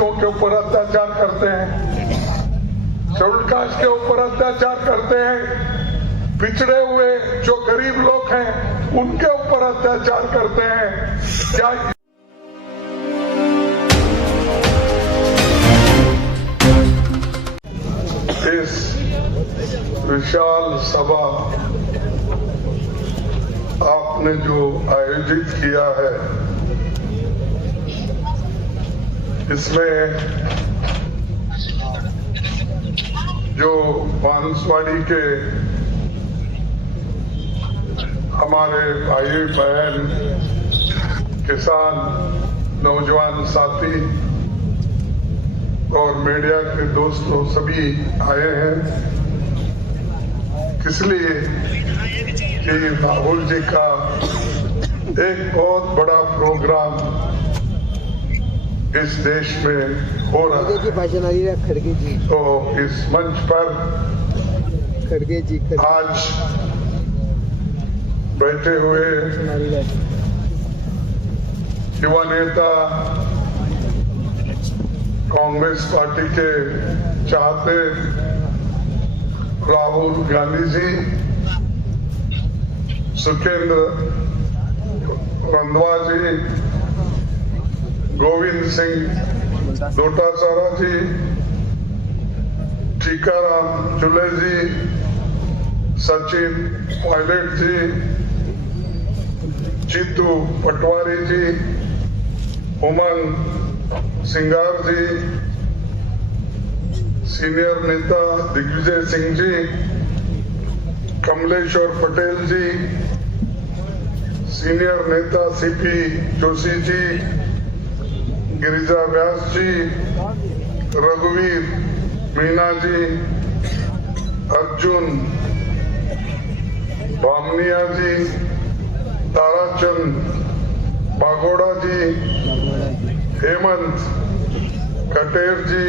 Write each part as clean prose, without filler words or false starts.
आदिवासियों के ऊपर अत्याचार करते हैं, शेड्यूल कास्ट के ऊपर अत्याचार करते हैं, पिछड़े हुए जो गरीब लोग हैं उनके ऊपर अत्याचार करते हैं। क्या इस विशाल सभा आपने जो आयोजित किया है, इसमें जो बांसवाड़ी के हमारे भाई बहन, किसान, नौजवान साथी और मीडिया के दोस्तों सभी आए हैं, इसलिए कि राहुल जी का एक बहुत बड़ा प्रोग्राम इस देश में हो रहा है। खड़गे जी, तो इस मंच पर खड़गे जी आज बैठे हुए युवा नेता, कांग्रेस पार्टी के चाहते राहुल गांधी जी, सुखेंद्र रंधवा जी, गोविंद सिंह डोटासरा जी, टीकाराम चुले जी, सचिन पायलट जी, चित्तू पटवारी जी, उमंग सिंगार जी, सीनियर नेता दिग्विजय सिंह जी, कमलेश्वर पटेल जी, सीनियर नेता सीपी जोशी जी, गिरिजा व्यास जी, रघुवीर मीना जी, अर्जुन बामनिया जी, ताराचंद बागोड़ा जी, हेमंत कटेर जी,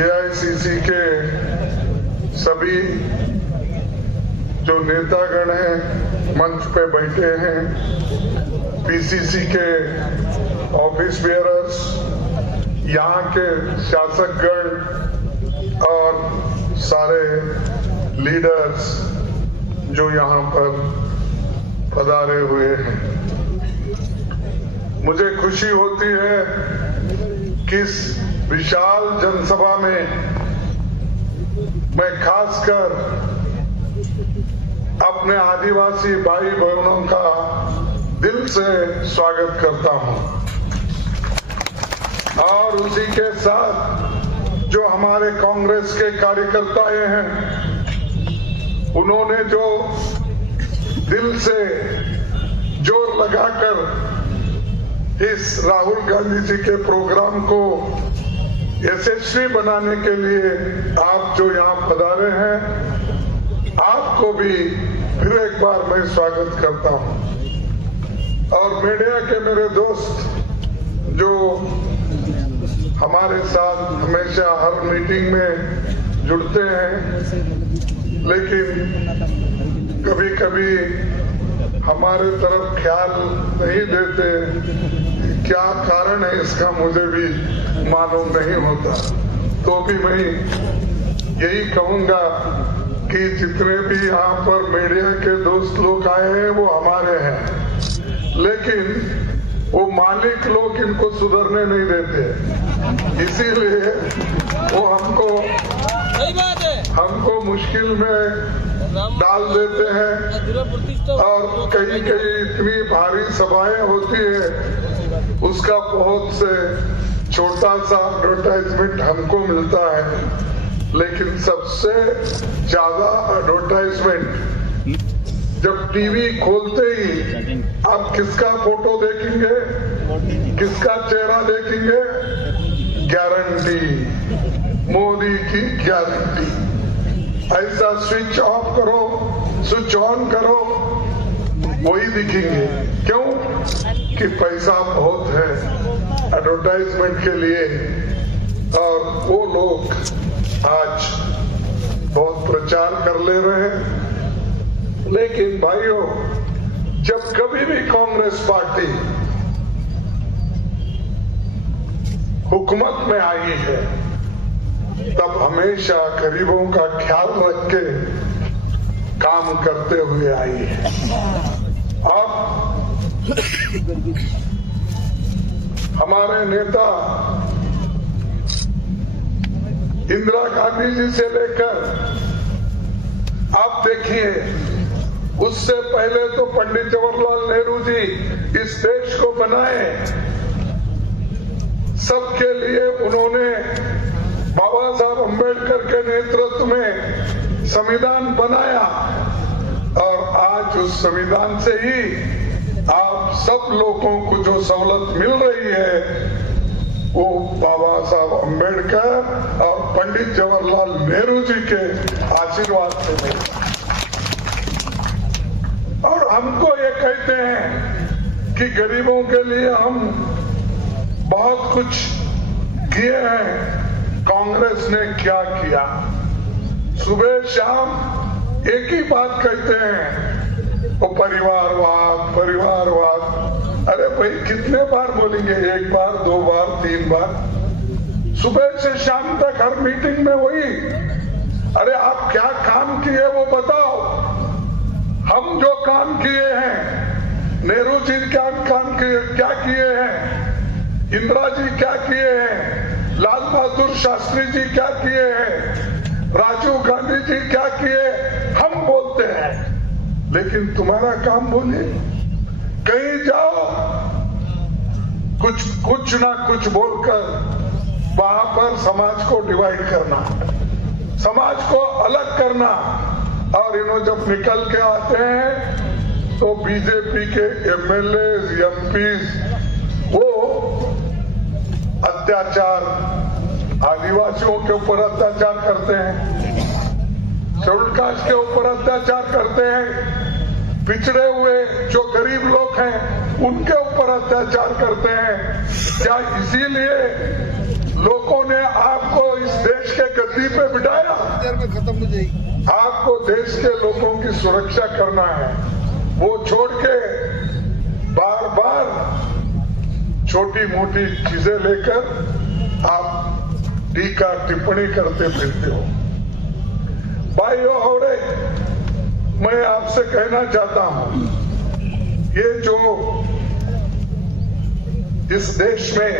एआईसीसी के सभी जो नेतागण हैं मंच पे बैठे हैं, पीसीसी के ऑफिस बेयरर्स, यहाँ के शासकगण और सारे लीडर्स जो यहाँ पर पधारे हुए हैं, मुझे खुशी होती है कि इस विशाल जनसभा में मैं खासकर अपने आदिवासी भाई बहनों का दिल से स्वागत करता हूं और उसी के साथ जो हमारे कांग्रेस के कार्यकर्ता हैं, उन्होंने जो दिल से जोर लगाकर इस राहुल गांधी जी के प्रोग्राम को यशस्वी बनाने के लिए आप जो यहाँ पधारे हैं, आपको भी फिर एक बार मैं स्वागत करता हूँ। और मीडिया के मेरे दोस्त जो हमारे साथ हमेशा हर मीटिंग में जुड़ते हैं, लेकिन कभी कभी हमारे तरफ ख्याल नहीं देते, क्या कारण है इसका मुझे भी मालूम नहीं होता। तो भी मैं यही कहूंगा कि जितने भी यहाँ पर मीडिया के दोस्त लोग आए हैं वो हमारे हैं, लेकिन वो मालिक लोग इनको सुधरने नहीं देते, इसीलिए वो हमको मुश्किल में डाल देते हैं और कहीं कहीं इतनी भारी सभाएं होती है, उसका बहुत से छोटा सा एडवर्टाइजमेंट हमको मिलता है, लेकिन सबसे ज्यादा एडवर्टाइजमेंट जब टीवी खोलते ही आप किसका फोटो देखेंगे, किसका चेहरा देखेंगे, गारंटी, मोदी की गारंटी। ऐसा स्विच ऑफ करो, स्विच ऑन करो, वही दिखेंगे। क्यों? कि पैसा बहुत है एडवर्टाइजमेंट के लिए, और वो लोग आज बहुत प्रचार कर ले रहे हैं। लेकिन भाइयों, जब कभी भी कांग्रेस पार्टी हुकूमत में आई है तब हमेशा गरीबों का ख्याल रख के काम करते हुए आई है। अब हमारे नेता इंदिरा गांधी जी से लेकर आप देखिए, उससे पहले तो पंडित जवाहरलाल नेहरू जी इस देश को बनाए, सबके लिए उन्होंने बाबा साहब अम्बेडकर के नेतृत्व में संविधान बनाया और आज उस संविधान से ही आप सब लोगों को जो सहूलत मिल रही है वो बाबा साहब अम्बेडकर और पंडित जवाहरलाल नेहरू जी के आशीर्वाद से मिली। और हमको ये कहते हैं कि गरीबों के लिए हम बहुत कुछ किए हैं। कांग्रेस ने क्या किया? सुबह शाम एक ही बात कहते हैं, वो परिवारवाद परिवारवाद। अरे भाई कितने बार बोलेंगे? एक बार, दो बार, तीन बार? सुबह से शाम तक हर मीटिंग में वही। अरे आप क्या काम किए वो बताओ। हम जो काम किए हैं, नेहरू जी क्या काम किए, क्या किए हैं, इंदिरा जी क्या किए हैं, लाल बहादुर शास्त्री जी क्या किए हैं, राजीव गांधी जी क्या किए, हम बोलते हैं। लेकिन तुम्हारा काम बोलिए, कहीं जाओ कुछ ना कुछ बोलकर वहां पर समाज को डिवाइड करना, समाज को अलग करना। और इन्हों जब निकल के आते हैं तो बीजेपी के एमएलए एमपी वो अत्याचार, आदिवासियों के ऊपर अत्याचार करते हैं, शेड्यूल कास्ट के ऊपर अत्याचार करते हैं, पिछड़े हुए जो गरीब लोग हैं उनके ऊपर अत्याचार करते हैं। क्या इसीलिए लोगों ने आपको इस देश के गद्दी पे बिठाया? खत्म हो जाएगी। आपको देश के लोगों की सुरक्षा करना है, वो छोड़ के बार बार छोटी मोटी चीजें लेकर आप टीका टिप्पणी करते फिरते हो। भाइयों और मैं आपसे कहना चाहता हूं, ये जो इस देश में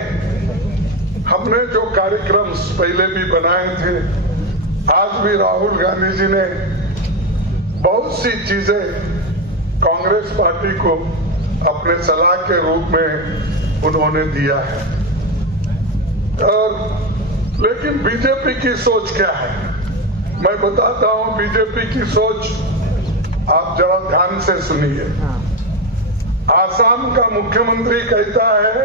हमने जो कार्यक्रम पहले भी बनाए थे, आज भी राहुल गांधी जी ने बहुत सी चीजें कांग्रेस पार्टी को अपने सलाह के रूप में उन्होंने दिया है। और लेकिन बीजेपी की सोच क्या है मैं बताता हूं। बीजेपी की सोच आप जरा ध्यान से सुनिए। आसाम का मुख्यमंत्री कहता है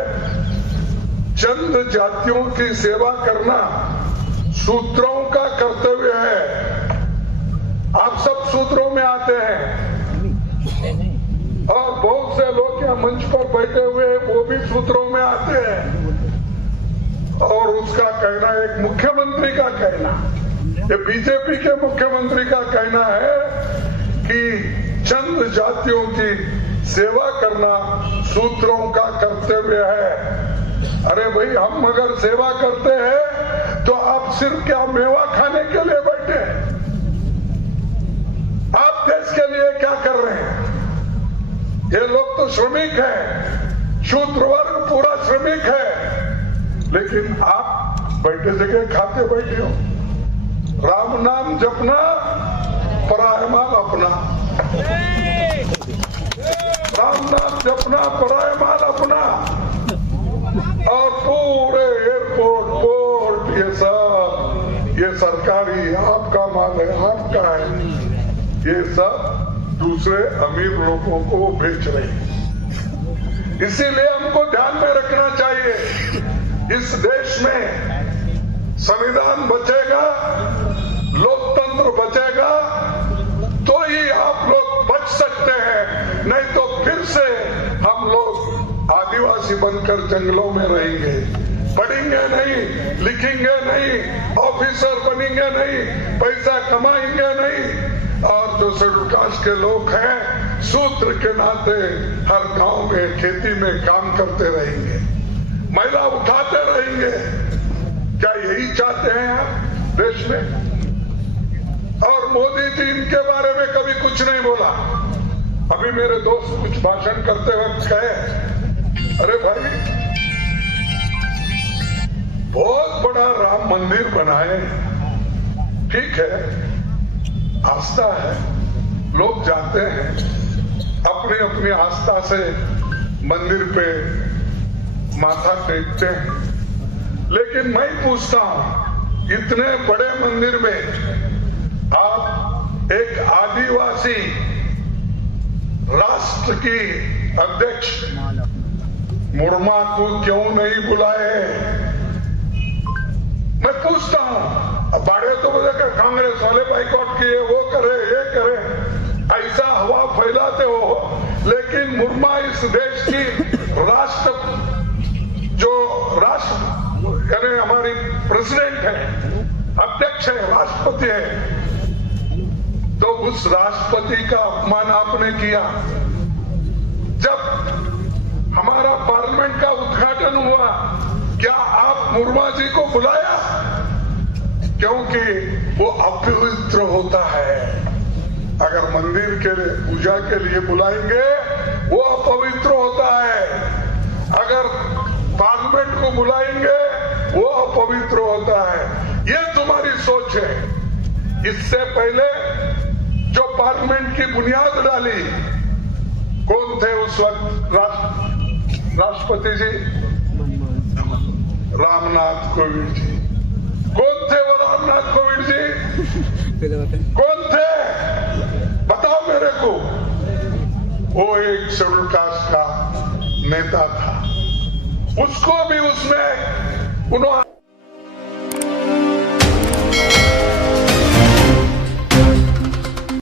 चंद जातियों की सेवा करना सूत्रों का कर्तव्य है। आप सब सूत्रों में आते हैं और बहुत से लोग यहाँ मंच पर बैठे हुए वो भी सूत्रों में आते हैं। और उसका कहना, एक मुख्यमंत्री का कहना, ये बीजेपी के मुख्यमंत्री का कहना है कि चंद जातियों की सेवा करना सूत्रों का कर्तव्य है। अरे भाई, हम अगर सेवा करते हैं तो आप सिर्फ क्या मेवा खाने के लिए बैठे हैं? आप देश के लिए क्या कर रहे हैं? ये लोग तो श्रमिक हैं, शूद्र वर्ग पूरा श्रमिक है, लेकिन आप बैठे जगह खाते बैठे हो। राम नाम जपना, पराया माल अपना। राम नाम जपना, पराया माल अपना। और पूरे एयरपोर्ट, पोर्ट, ये सरकारी आपका माल है, आपका है, ये सब दूसरे अमीर लोगों को बेच रहे हैं। इसीलिए हमको ध्यान में रखना चाहिए, इस देश में संविधान बचेगा, लोकतंत्र बचेगा तो ही आप लोग बच सकते हैं, नहीं तो फिर से हम लोग आदिवासी बनकर जंगलों में रहेंगे, पढ़ेंगे नहीं, लिखेंगे नहीं, ऑफिसर बनेंगे नहीं, पैसा कमाएंगे नहीं। और जो शेड्यूल कास्ट के लोग हैं, सूत्र के नाते हर गांव में खेती में काम करते रहेंगे, महिला उठाते रहेंगे, चाहते हैं आप देश में? और मोदी जी इनके बारे में कभी कुछ नहीं बोला। अभी मेरे दोस्त कुछ भाषण करते वक्त कहे, अरे भाई बहुत बड़ा राम मंदिर बनाए, ठीक है, आस्था है, लोग जाते हैं अपनी अपनी आस्था से मंदिर पे माथा टेकते हैं, लेकिन मैं पूछता हूं इतने बड़े मंदिर में आप एक आदिवासी राष्ट्र की अध्यक्ष मुर्मा को क्यों नहीं बुलाए? मैं पूछता हूं। बड़े तो बोले कांग्रेस वाले बाइकआउट किए, वो करे ये करे, ऐसा हवा फैलाते हो, लेकिन मुर्मा इस देश की राष्ट्र यानी हमारी प्रेसिडेंट है, अध्यक्ष है, राष्ट्रपति है, तो उस राष्ट्रपति का अपमान आपने किया। जब हमारा पार्लियामेंट का उद्घाटन हुआ, क्या आप मुर्मा जी को बुलाया? क्योंकि वो अपवित्र होता है। अगर मंदिर के पूजा के लिए बुलाएंगे वो अपवित्र होता है, अगर पार्लियामेंट को बुलाएंगे वो अपवित्र होता है। ये तुम्हारी सोच है। इससे पहले जो पार्लियामेंट की बुनियाद डाली, कौन थे उस वक्त राष्ट्रपति जी? रामनाथ कोविंद जी। कौन थे वो रामनाथ कोविंद जी? कौन थे? बताओ मेरे को। वो एक शेड्यूल कास्ट का नेता था, उसको भी उसमें उन्होंने